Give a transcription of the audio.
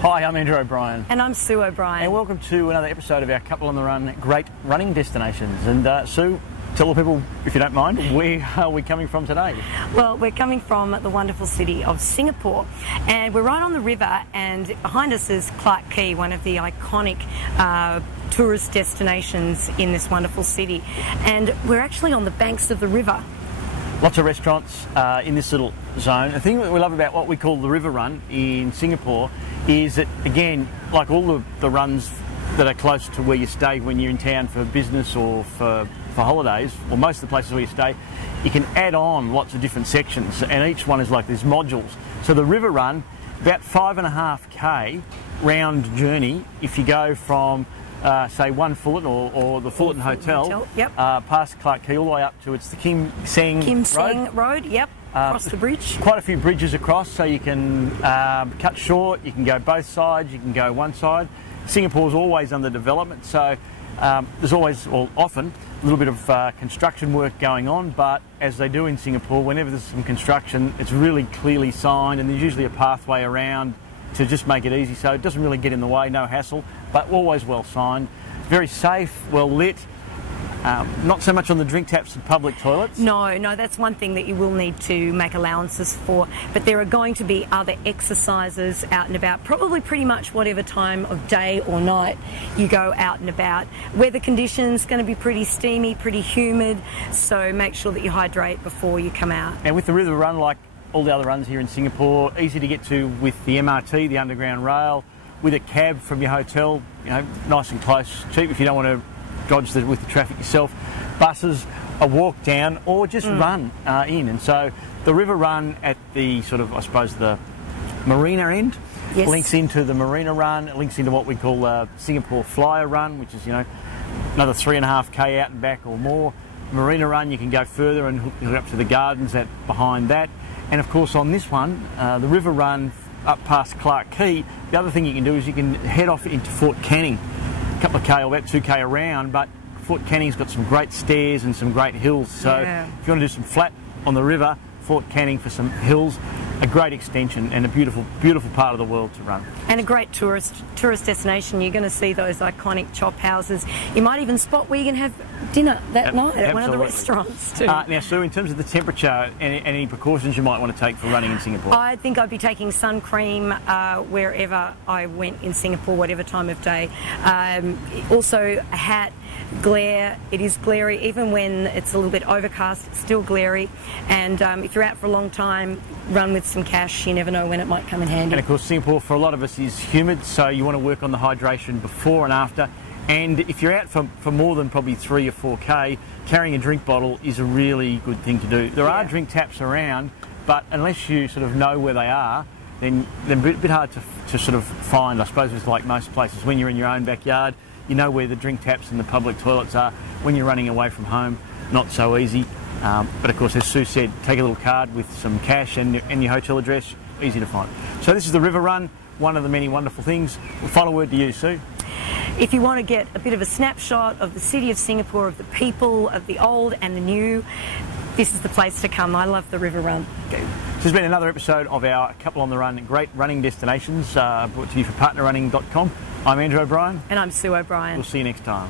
Hi, I'm Andrew O'Brien. And I'm Sue O'Brien. And welcome to another episode of our Couple on the Run Great Running Destinations. And Sue, tell the people, if you don't mind, where are we coming from today? Well, we're coming from the wonderful city of Singapore, and we're right on the river, and behind us is Clarke Quay, one of the iconic tourist destinations in this wonderful city. And we're actually on the banks of the river. Lots of restaurants in this little zone. The thing that we love about what we call the river run in Singapore is that, again, like all the runs that are close to where you stay when you're in town for business or for holidays, or most of the places where you stay, you can add on lots of different sections, and each one is like these modules. So the river run, about 5.5k round journey if you go from say One Fullerton or the Fullerton Hotel, yep. Past Clarke Quay all the way up to it's the Kim Seng Road, yep, across the bridge. Quite a few bridges across, so you can cut short, you can go both sides, you can go one side. Singapore's always under development, so there's always, or often, a little bit of construction work going on, but as they do in Singapore, whenever there's some construction, it's really clearly signed, and there's usually a pathway around to just make it easy, so it doesn't really get in the way, no hassle, but always well signed, very safe, well lit. Not so much on the drink taps and public toilets. No, that's one thing that you will need to make allowances for, but there are going to be other exercises out and about, probably pretty much whatever time of day or night you go out and about. Weather conditions going to be pretty steamy, pretty humid, so make sure that you hydrate before you come out. And with the river run, like all the other runs here in Singapore, easy to get to with the MRT, the underground rail, with a cab from your hotel, you know, nice and close, cheap if you don't want to dodge with the traffic yourself. Buses, a walk down, or just run in. And so the river run at the sort of, I suppose, the marina end, yes, links into the marina run, it links into what we call Singapore Flyer Run, which is, you know, another 3.5k out and back or more. Marina run, you can go further and hook up to the gardens behind that. And of course on this one, the river run up past Clarke Quay, the other thing you can do is you can head off into Fort Canning, a couple of k or about 2k around, but Fort Canning's got some great stairs and some great hills, so yeah, if you want to do some flat on the river, Fort Canning for some hills, a great extension and a beautiful part of the world to run. And a great tourist destination. You're going to see those iconic chop houses. You might even spot where you can have dinner that night at one of the restaurants too. Now, Sue, in terms of the temperature, any precautions you might want to take for running in Singapore? I think I'd be taking sun cream wherever I went in Singapore, whatever time of day. Also a hat, glare. It is glary. Even when it's a little bit overcast, it's still glary. And if you're out for a long time, run with some cash. You never know when it might come in handy. And of course Singapore for a lot of us is humid, so you want to work on the hydration before and after. And if you're out for more than probably 3 or 4k, carrying a drink bottle is a really good thing to do. There are drink taps around, but unless you sort of know where they are, then they're a bit hard to sort of find. I suppose it's like most places. When you're in your own backyard, you know where the drink taps and the public toilets are. When you're running away from home, not so easy. But of course, as Sue said, take a little card with some cash and your hotel address, easy to find. So this is the river run, one of the many wonderful things. Final word to you, Sue. If you want to get a bit of a snapshot of the city of Singapore, of the people, of the old and the new, this is the place to come. I love the river run. Okay. This has been another episode of our Couple on the Run Great Running Destinations, brought to you for Partnerunning.com. I'm Andrew O'Brien. And I'm Sue O'Brien. We'll see you next time.